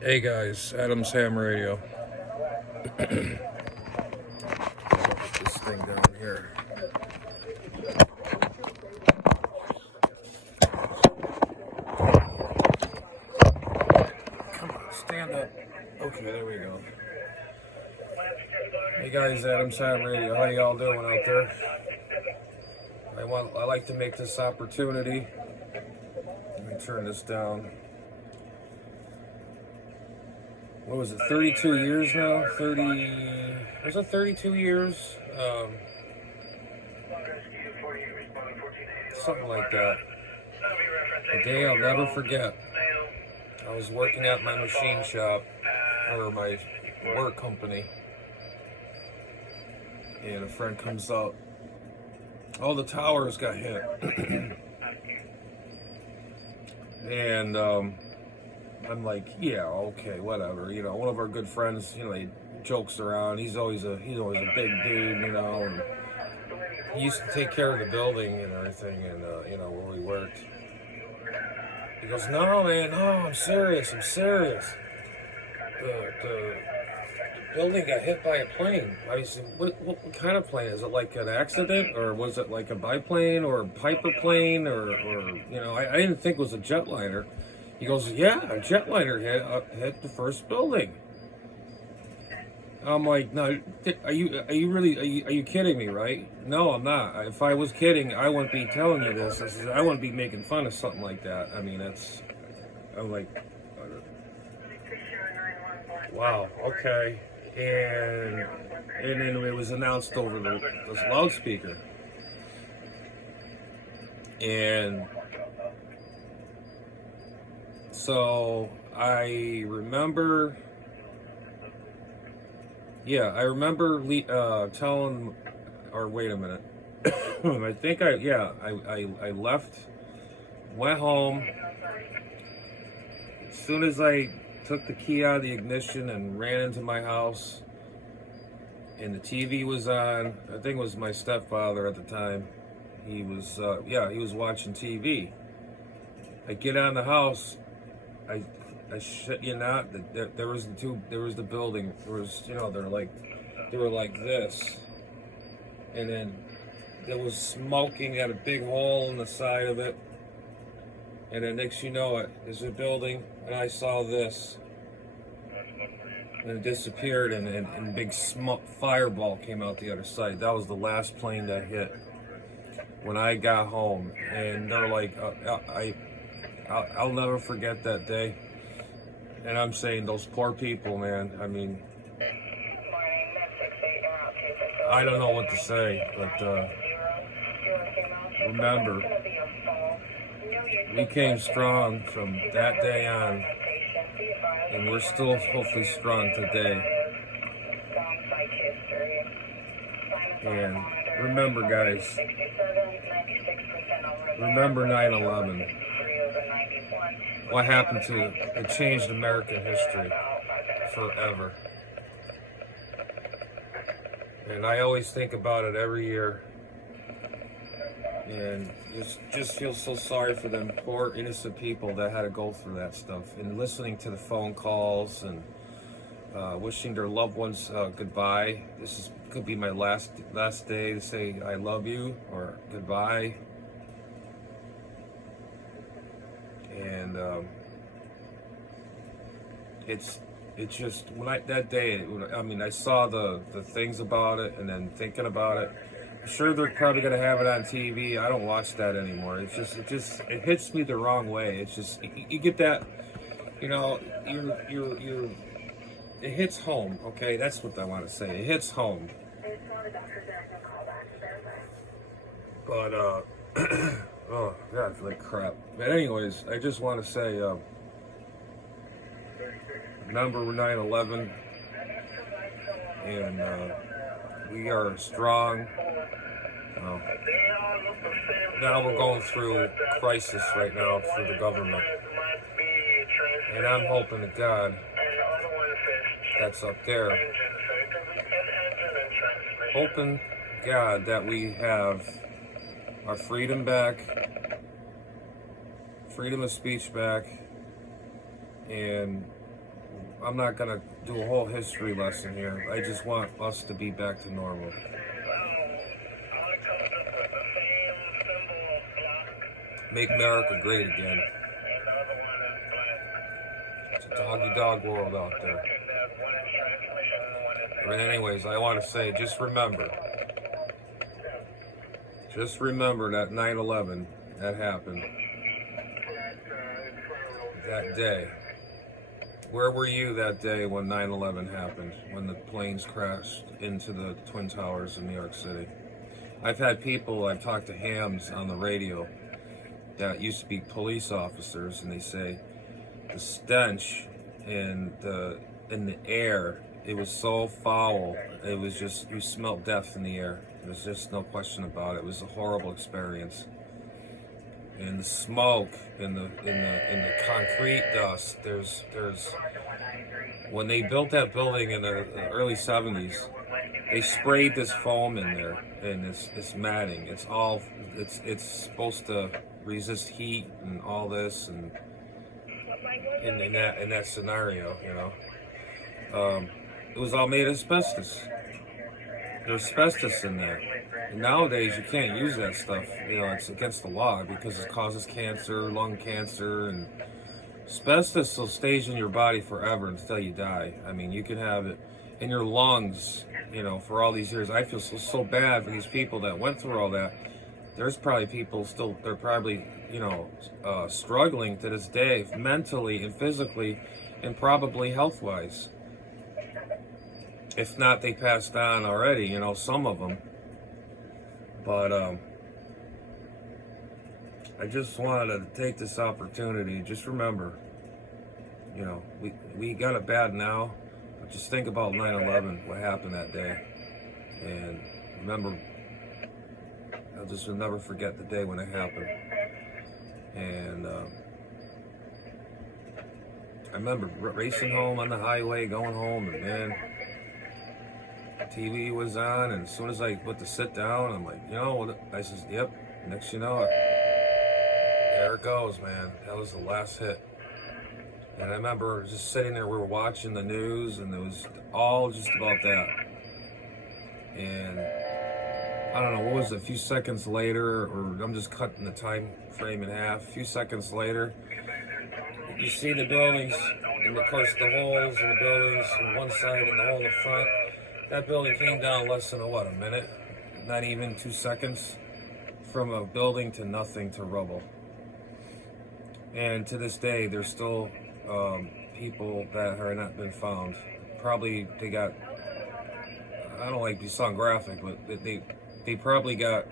Hey guys, Adam's Ham Radio. Put this thing down here. Come on, stand up. Okay, there we go. Hey guys, Adam's Ham Radio. How y'all doing out there? I like to make this opportunity. Let me turn this down. What was it, 32 years now? Was it 32 years? Something like that. A day I'll never forget. I was working at my machine shop, or my work company, and a friend comes out. All the towers got hit. And, I'm like, yeah, okay, whatever. You know, one of our good friends, you know, he jokes around. He's always a big dude, you know. And he used to take care of the building and everything, and you know, where we worked. He goes, no, man, no, I'm serious. The building got hit by a plane. I said, what kind of plane? Is it like an accident, or was it like a biplane or a Piper plane, or you know? I didn't think it was a jetliner. He goes, yeah, a jetliner hit the first building. I'm like, no, are you kidding me, right? No, I'm not. If I was kidding, I wouldn't be telling you this. I wouldn't be making fun of something like that. I mean, I'm like, wow, okay. And then it was announced over this loudspeaker. And so I remember telling, or wait a minute. I think I left, went home. As soon as I took the key out of the ignition and ran into my house, and the TV was on. I think it was my stepfather at the time. He was watching TV. I get out of the house. I shit you not, there was the building. There was, you know, they were like this, and then there was smoking at a big hole in the side of it, and then next you know it, there's a building, and I saw this, and it disappeared, and a big smoke fireball came out the other side. That was the last plane that hit when I got home, and they're like, I'll never forget that day. And I'm saying, those poor people, man. I mean, I don't know what to say, but remember, we came strong from that day on, and we're still hopefully strong today. And remember, guys, remember 9/11. What happened to it? It changed American history forever. And I always think about it every year. And just feel so sorry for them poor innocent people that had to go through that stuff. And listening to the phone calls and wishing their loved ones goodbye. Could be my last day to say I love you or goodbye. And it's just that day. I mean, I saw the things about it, and then thinking about it. I'm sure they're probably gonna have it on TV. I don't watch that anymore. It hits me the wrong way. It's just you get that, you know, it hits home. Okay, that's what I want to say. It hits home. But oh God, I feel like crap. But anyways, I just want to say, remember 9/11, and we are strong. Now we're going through crisis right now for the government, and I'm hoping to God that's up there, hoping God that we have our freedom back, freedom of speech back, And I'm not gonna do a whole history lesson here. I just want us to be back to normal. Make America great again. It's a dog-eat-dog world out there. But anyways, I want to say, just remember that 9/11, that happened. That day. Where were you that day when 9/11 happened? When the planes crashed into the Twin Towers in New York City? I've talked to hams on the radio that used to be police officers, and they say the stench in the air, it was so foul. It was just, you smelled death in the air. There's just no question about it. It was a horrible experience. And the smoke and the concrete dust. There's when they built that building in the early 70s, they sprayed this foam in there and this matting. It's supposed to resist heat and all this, and in that scenario, it was all made of asbestos. There's asbestos in there. And nowadays, you can't use that stuff. It's against the law because it causes cancer, lung cancer, and asbestos will stay in your body forever until you die. I mean, you can have it in your lungs, for all these years. I feel so bad for these people that went through all that. There's probably people still, they're probably, struggling to this day, mentally and physically, and probably health-wise. If not, they passed on already, some of them. But I just wanted to take this opportunity. Just remember, we got it bad now, but just think about 9/11, what happened that day. And remember, I'll just never forget the day when it happened. And I remember racing home on the highway, going home, and man, TV was on, and as soon as I went to sit down, I'm like, I says, yep, next you know it, there it goes, man. That was the last hit. And I remember just sitting there, we were watching the news, and it was all just about that. And I don't know, what was it, a few seconds later, or I'm just cutting the time frame in half, a few seconds later, you see the buildings, and of course the holes in the buildings on one side and the hole in the front. That building came down less than a minute, not even 2 seconds, from a building to nothing, to rubble. And to this day, there's still people that are not been found. Probably they got, I don't like to sound graphic, but they probably got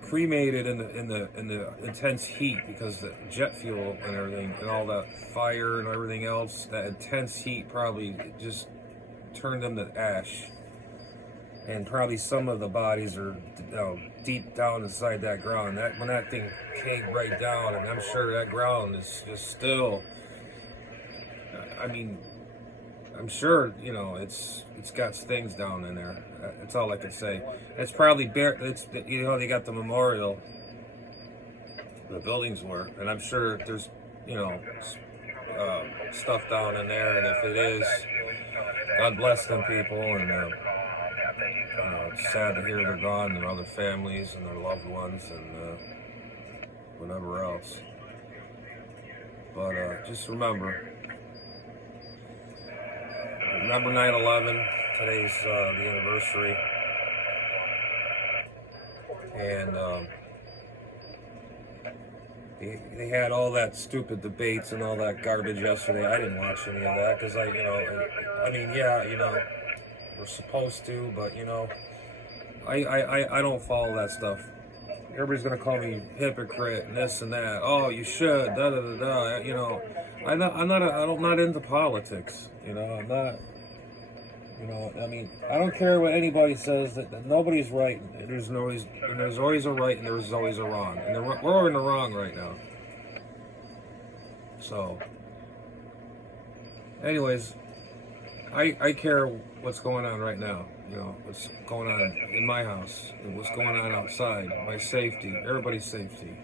cremated in the intense heat, because the jet fuel and everything and all that fire and everything else, that intense heat probably just turned them to ash. And probably some of the bodies are deep down inside that ground. When that thing came right down, and I'm sure that ground is just still, I mean, I'm sure, it's got things down in there. That's all I can say. It's probably bare. They got the memorial, the buildings were, and I'm sure there's, stuff down in there. And if it is, God bless them people. And it's sad to hear they're gone, and their other families and their loved ones, and whatever else. But just remember 9/11. Today's the anniversary, and they had all that stupid debates and all that garbage yesterday. I didn't watch any of that because we're supposed to, but I don't follow that stuff. Everybody's gonna call me hypocrite and this and that. Oh, you should, da da da da. I'm not into politics. I'm not. I don't care what anybody says. That nobody's right. There's always a right, and there's always a wrong. And we're in the wrong right now. So, anyways, I care what's going on right now. What's going on in my house, and what's going on outside. My safety, everybody's safety.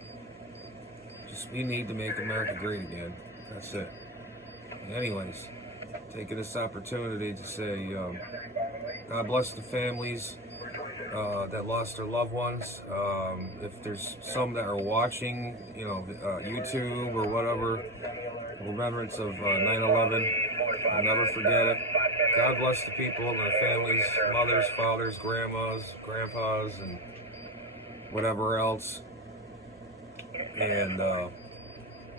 We need to make America great again. That's it. Anyways, taking this opportunity to say God bless the families that lost their loved ones. If there's some that are watching, YouTube or whatever, remembrance of 9/11, I'll never forget it. God bless the people and their families, mothers, fathers, grandmas, grandpas, and whatever else. And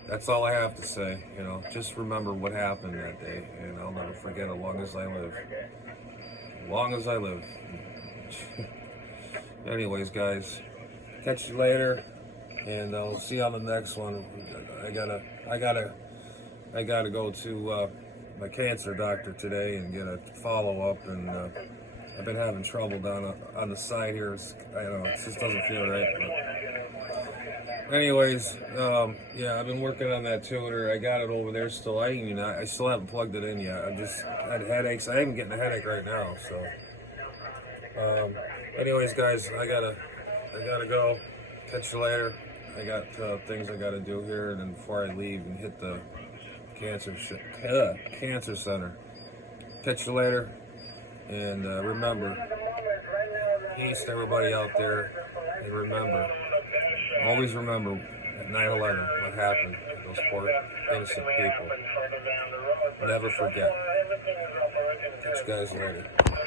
that's all I have to say. Just remember what happened that day, and I'll never forget as long as I live. As long as I live. Anyways, guys, catch you later, and I'll see you on the next one. I gotta go to my cancer doctor today and get a follow up, and I've been having trouble down on the side here. It just doesn't feel right. But anyways, I've been working on that tuner. I got it over there still. I still haven't plugged it in yet. I just had headaches. I am getting a headache right now, so. Anyways, guys, I gotta go. Catch you later. I got things I gotta do here, and then before I leave and hit the cancer center. Catch you later, and remember, peace to everybody out there, and always remember at 9/11 what happened to those poor innocent people. Never forget. Catch you guys later.